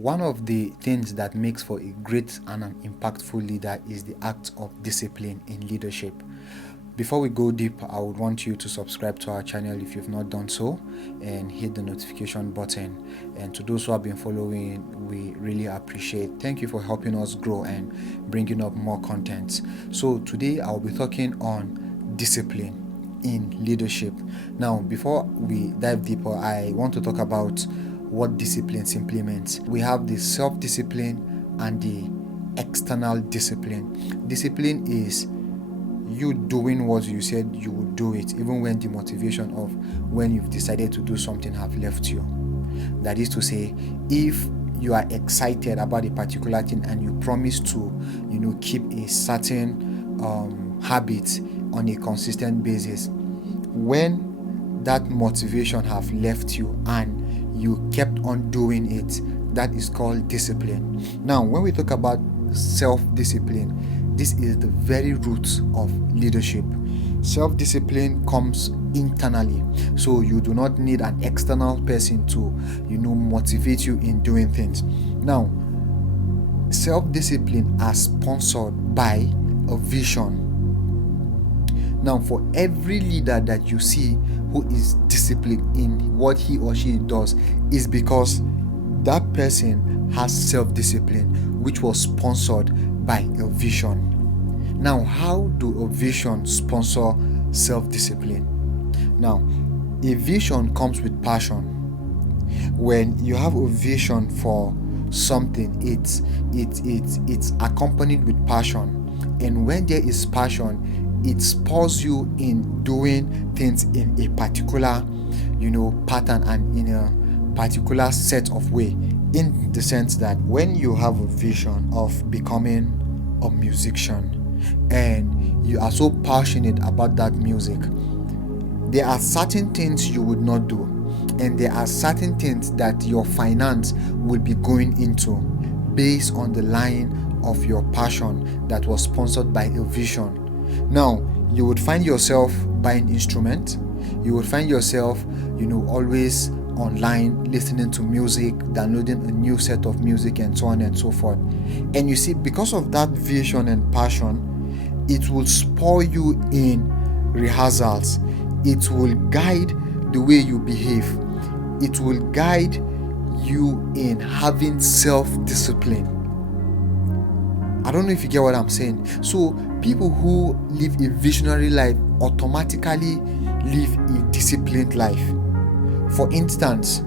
One of the things that makes for a great and an impactful leader is the act of discipline in leadership. Before we go deep, I would want you to subscribe to our channel if you've not done so, and hit the notification button. And to those who have been following, we really appreciate. Thank you for helping us grow and bringing up more content. So today I'll be talking on discipline in leadership. Now, before we dive deeper, I want to talk about what discipline simply means. We have the self-discipline and the external discipline. Discipline is you doing what you said you would do it, even when the motivation of when you've decided to do something have left you. That is to say, if you are excited about a particular thing and you promise to, keep a certain habit on a consistent basis, when that motivation have left you and you kept on doing it, that is called discipline. Now, when we talk about self-discipline, this is the very root of leadership. Self-discipline comes internally, so you do not need an external person to, motivate you in doing things. Now, self-discipline are sponsored by a vision. Now, for every leader that you see who is disciplined in what he or she does, is because that person has self-discipline, which was sponsored by a vision. Now, how do a vision sponsor self-discipline? Now, a vision comes with passion. When you have a vision for something, it's accompanied with passion, and when there is passion, it spurs you in doing things in a particular, pattern and in a particular set of way. In the sense that when you have a vision of becoming a musician and you are so passionate about that music, there are certain things you would not do, and there are certain things that your finance will be going into based on the line of your passion that was sponsored by a vision. Now, you would find yourself buying instruments, you would find yourself, always online listening to music, downloading a new set of music, and so on and so forth. And you see, because of that vision and passion, it will spur you in rehearsals, it will guide the way you behave, it will guide you in having self-discipline. I don't know if you get what I'm saying. So people who live a visionary life automatically live a disciplined life. For instance,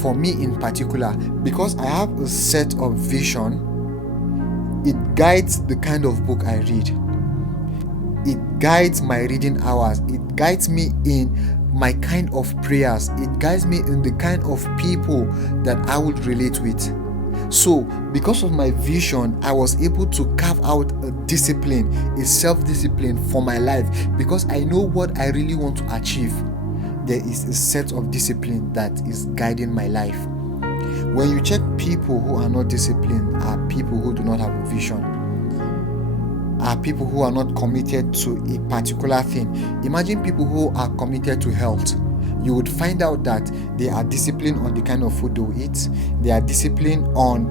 for me in particular, because I have a set of vision, it guides the kind of book I read. It guides my reading hours. It guides me in my kind of prayers. It guides me in the kind of people that I would relate with. So, because of my vision, I was able to carve out a discipline, a self-discipline for my life, because I know what I really want to achieve. There is a set of discipline that is guiding my life. When you check people who are not disciplined, are people who do not have a vision, are people who are not committed to a particular thing. Imagine people who are committed to health. You would find out that they are disciplined on the kind of food they will eat. They are disciplined on,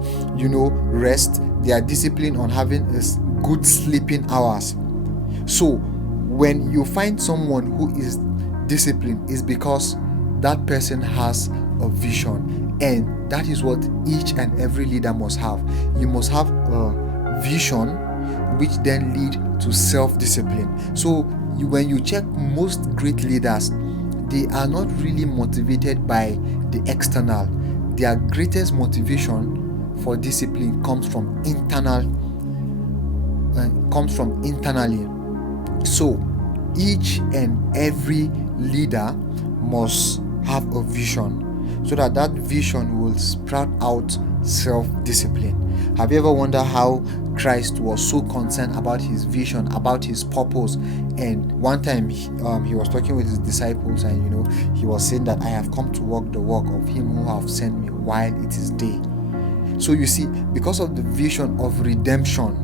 rest. They are disciplined on having good sleeping hours. So when you find someone who is disciplined, is because that person has a vision, and that is what each and every leader must have. You must have a vision, which then lead to self-discipline. So when you check most great leaders, they are not really motivated by the external. Their greatest motivation for discipline comes from internally. So each and every leader must have a vision, so that vision will sprout out self-discipline. Have you ever wondered how Christ was so concerned about his vision, about his purpose? And one time he was talking with his disciples, and he was saying that I have come to walk the walk of him who have sent me while it is day. So you see, because of the vision of redemption,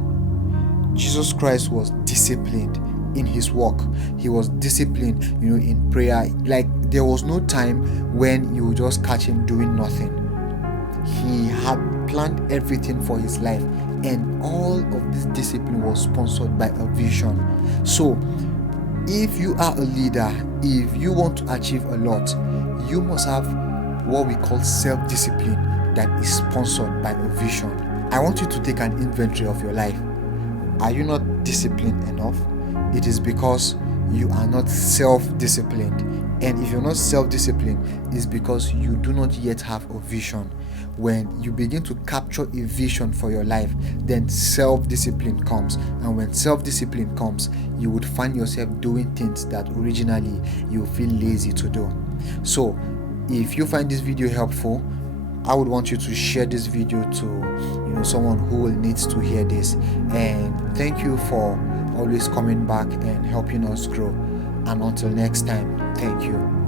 Jesus Christ was disciplined in his work. He was disciplined, in prayer. Like, there was no time when you would just catch him doing nothing. He had planned everything for his life, and all of this discipline was sponsored by a vision. So if you are a leader, if you want to achieve a lot, you must have what we call self-discipline that is sponsored by a vision. I want you to take an inventory of your life. Are you not disciplined enough? It is because you are not self-disciplined. And if you're not self-disciplined, it's because you do not yet have a vision. When you begin to capture a vision for your life, then self-discipline comes. And when self-discipline comes, you would find yourself doing things that originally you feel lazy to do. So if you find this video helpful, I would want you to share this video to someone who will need to hear this. And thank you for always coming back and helping us grow. And until next time, thank you.